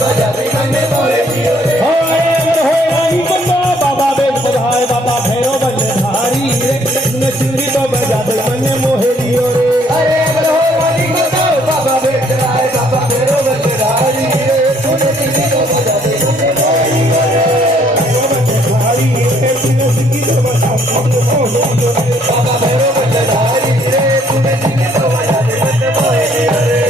बजा दे मन मोहे दियो रे बाबा बेल बधाए बाबा भैरव बल्लधारी रे तूने चिंगी तो बजा दे मन मोहे दियो रे अरे हो वाली को बाबा बेट आए बाबा भैरव बल्लधारी रे तूने चिंगी तो बजा दे मन मोहे दियो रे बल्लधारी रे तूने चिंगी तो बजा दे मन मोहे दियो रे बाबा भैरव बल्लधारी रे तूने चिंगी तो बजा दे मन मोहे दियो रे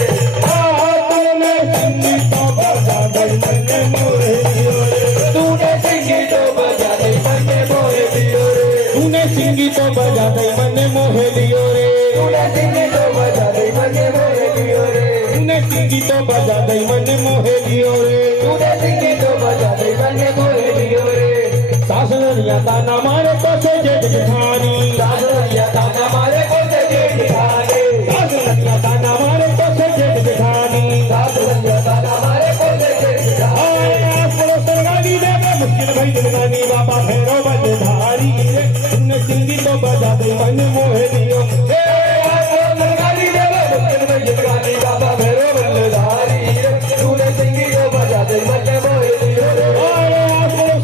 तूने चिंगी तो बजा दे मन मोहे दियो रे तूने चिंगी तो बजा दे मन मोहे दियो रे तूने चिंगी तो बजा दे मन मोहे दियो रे तूने चिंगी तो बजा दे मन मोहे दियो रे तूने चिंगी तो बजा दे मन मोहे दियो रे तूने चिंगी तो बजा दे मन मोहे दियो रे सासनिया ताना मारे तो से जेठ जेठानी सासनिया ताना मारे को से जेठ जेठानी सासनिया ताना मारे तो से जेठ जेठानी सासनिया ताना मारे को से जेठ जेठानी सरगानी देवे मुश्किल भाई जगानी बाबा भैरव बल्लधारी रे तूने चिंगी तो बजा दे मन मोहे दियो हे सरगानी देवे मुश्किल में जगानी बाबा भैरव बल्लधारी रे तूने चिंगी तो बजा दे मन मोहे दियो रे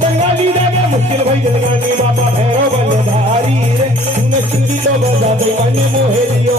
सरगानी देवे मुश्किल भाई जगानी बाबा भैरव बल्लधारी रे तूने चिंगी तो बजा दे मन मोहे दियो